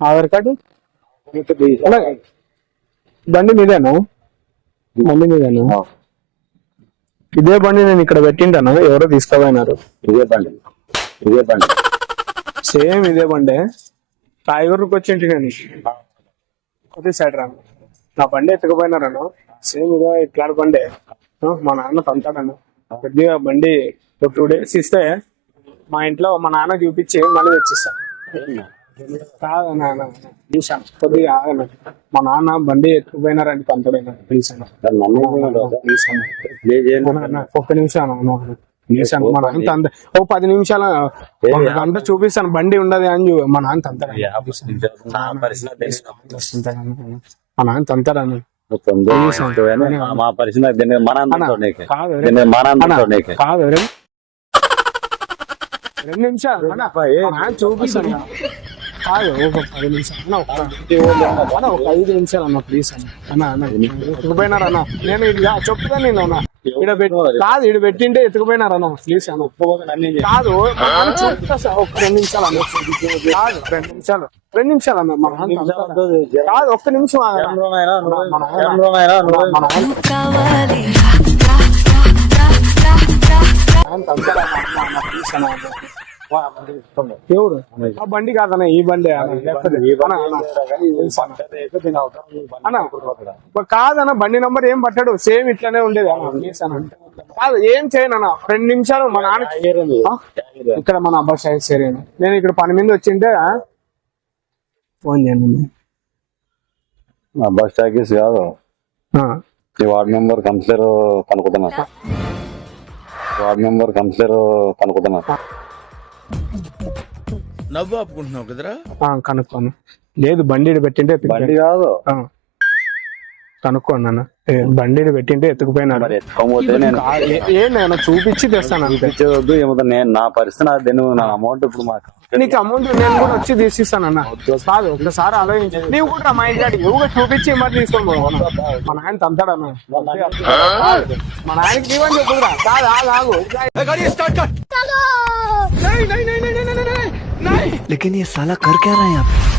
Aadhaar card బండి మీదేనా? బండి మీదేనా? ఇదే బండి నేను ఇక్కడ పెట్టింటాను, ఎవరో తీసుకుపోయినారు. ఇదే బండి సేమ్ ఇదే బండే. రాయగూరుకి వచ్చింటి నేను కొద్ది సైడ్ రాను, నా బండి ఎత్తుకుపోయినారను. సేమ్ ఇదే ఇట్లాంటి బండే మా నాన్న తంతాడను. కొద్దిగా బండి 2 days ఇస్తే మా ఇంట్లో మా నాన్న చూపించి మళ్ళీ తెచ్చిస్తాను. కాదు నాన్న చూసాను కొద్దిగా ఆగను. మా నాన్న బండి ఎత్తుకుపోయినారంటే తంతాడైనా పిలిచాను. ఒక్క నిమిషం మా నాన్న ఓ 10 నిమిషాలు గంట చూపిస్తాను బండి ఉండదు అని మా నాన్న తంతాడు. మా నాన్న తంతాడని కాదు 2 నిమిషాలు చూపిస్తాను. కాదు ఒక 10 నిమిషాలు ఒక 5 నిమిషాలు అన్న ప్లీజ్ అన్న ఎత్తుకుపోయినారన్న. నేను చెప్తాను నేను అన్న కాదు ఇటు పెట్టింటే ఎత్తుకుపోయినారన్న ప్లీజ్ అన్న. కాదు చూపిస్తా సార్ ఒక 2 నిమిషాలు అన్న. కాదు 2 నిమిషాలు అన్న. మా నాన్న కాదు ఒక్క నిమిషం ఎవరు ఆ బండి కాదన్న, ఈ బండి కాదన్న. బండి నంబర్ ఏం పట్టాడు, సేమ్ ఇట్లానే ఉండేది కాదు. ఏం చేయను అన్న 2 నిమిషాలు. మా నాన్న ఇక్కడ మన బస్ సరే నేను ఇక్కడ పని మీద వచ్చింటే ఫోన్ చేయండి. బస్ టాకీస్ కాదు, ఈ వార్డ్ మెంబర్ కౌన్సిలర్ కనుక్కుతున్నారు. నవ్వు ఆపుకుంటున్నావు కదరా? కనుక్కోను. లేదు బండి పెట్టింటే బండి కాదు కనుక్కోండి అన్న. బండి పెట్టింటే ఎత్తుకుపోయినాడు. నేను చూపించి తెస్తాను. చూపించవద్దు ఏమవుతుంది. నేను నా పరిస్థితి నా అమౌంట్ ఇప్పుడు మాకు నీకు అమౌంట్ నేను కూడా వచ్చి తీసిస్తాను అన్న. కాదు ఒకసారి ఆలోచించి నీవు కూడా మా ఇంటి ఎవరు చూపించి మరి తీసుకోండి. మా నాయన తంతాడన్న. మా నాయనకి నీవని చెప్పుదురా. కాదు ఆగు. लेकिन ये साला कर क्या रहा है यहाँ पे?